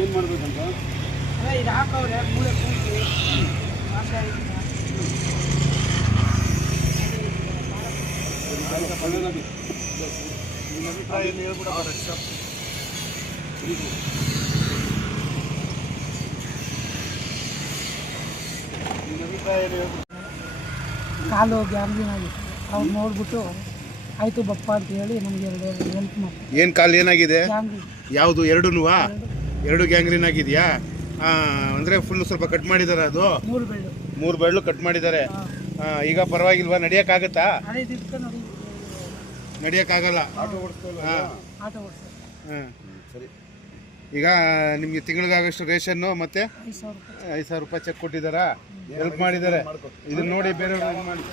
ಏನು ಮಾಡಬೇಕಂತ ಅದೇ ಇದು ಹಾಕವ್ರೆ ಮೂಳೆ ಕೂಗಿ ನಾಶ ಆಗಿದೆ. ನಿಮ್ಮ ಅಭಿಪ್ರಾಯ ಏನು ಹೇಳ್ಬಿಡಪ್ಪ ರಕ್ಷ ನಿಮ್ಮ ಅಭಿಪ್ರಾಯ ಏನು ಹೇಳ್ಬಿಟ್ಟು ಕಾಲು ಗ್ಯಾಂಗ್ರೀನ್ ಆಗಿತ್ತು. ಅವ್ರು ನೋಡ್ಬಿಟ್ಟು ಆಯಿತು ಬಪ್ಪ ಅಂತ ಹೇಳಿ ನಮಗೆ ಹೆಲ್ಪ್ ಮಾಡ್ತಾರೆ. ಏನು ಕಾಲು ಏನಾಗಿದೆ? ಗ್ಯಾಂಗ್ರೀನ್ ಯಾವುದು? ಎರಡೂ ಎರಡು ಗ್ಯಾಂಗ್ರೀನ್ ಆಗಿದೆಯಾ? ಅಂದರೆ ಫುಲ್ಲು ಸ್ವಲ್ಪ ಕಟ್ ಮಾಡಿದ್ದಾರೆ. ಅದು 3 ಬೆಳ್ಳು 3 ಬೆರಳು ಕಟ್ ಮಾಡಿದ್ದಾರೆ. ಈಗ ಪರವಾಗಿಲ್ವಾ? ನಡೆಯೋಕ್ಕಾಗತ್ತಾ? ಹಳೆ ದಿಕ್ಕ ನೋಡಿ ನಡೆಯೋಕ್ಕಾಗಲ್ಲ. ಆಟೋ ಓಡಿಸ್ತಾರೆ. ಹಾಂ ಸರಿ. ಈಗ ನಿಮಗೆ ತಿಂಗಳಿಗಾಗಷ್ಟು ರೇಷನ್ನು ಮತ್ತು 5,000 ರೂಪಾಯಿ ಚೆಕ್ ಕೊಟ್ಟಿದ್ದಾರಾ? ಹೆಲ್ಪ್ ಮಾಡಿದ್ದಾರೆ. ಇದನ್ನ ನೋಡಿ ಬೇರೆಯವ್ರು ಮಾಡಿ.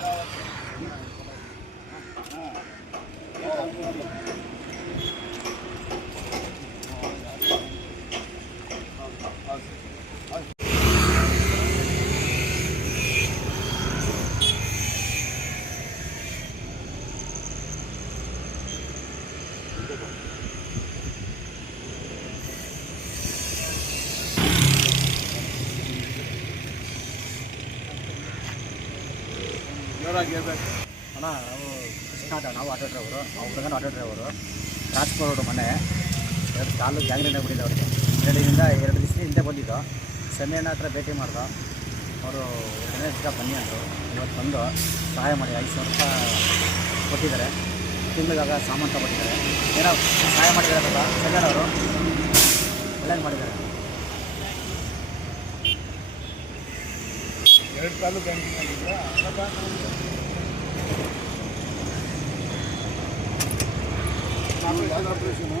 ಅಣ್ಣ ನಾವು ಆಟೋ ಡ್ರೈವರು, ಹುಡುಗನ ಆಟೋ ಡ್ರೈವರು. ರಾಜ್ಕೋಟ್ ರೋಡು ಮನೆ. 2 ಕಾಲು ಗ್ಯಾಂಗ್ರೀನ್ ಆಗಿಬಿಟ್ಟಿದೆ ಅವರಿಗೆ. 2 ದಿವಸ ಹಿಂದೆ ಬಂದಿದ್ದು. ಸೆಮಿಯಣ್ಣ ಹತ್ರ ಭೇಟಿ ಮಾಡ್ದು. ಅವರು 2ನೇ ದಿವಸ ಬನ್ನಿ ಅಂದರು. ಇವತ್ತು ಬಂದು ಸಹಾಯ ಮಾಡಿ 5,000 ರೂಪಾಯಿ ಕೊಟ್ಟಿದ್ದಾರೆ. ತಿಂಗಳಿಗಾಗ ಸಾಮಾನು ತಗೊಟ್ಟಿದ್ದಾರೆ. ಏನೋ ಸಹಾಯ ಮಾಡಿದಾರಲ್ಲ ಸೆಮಿಯಣ್ಣ ಅವರು, ಒಳ್ಳೇದು ಮಾಡಿದ್ದಾರೆ. 2 ಕಾಲು ಗ್ಯಾಂಗ್ರೀನ್ ಆಗಿದ್ರಾ? ಆಪರೇಷನು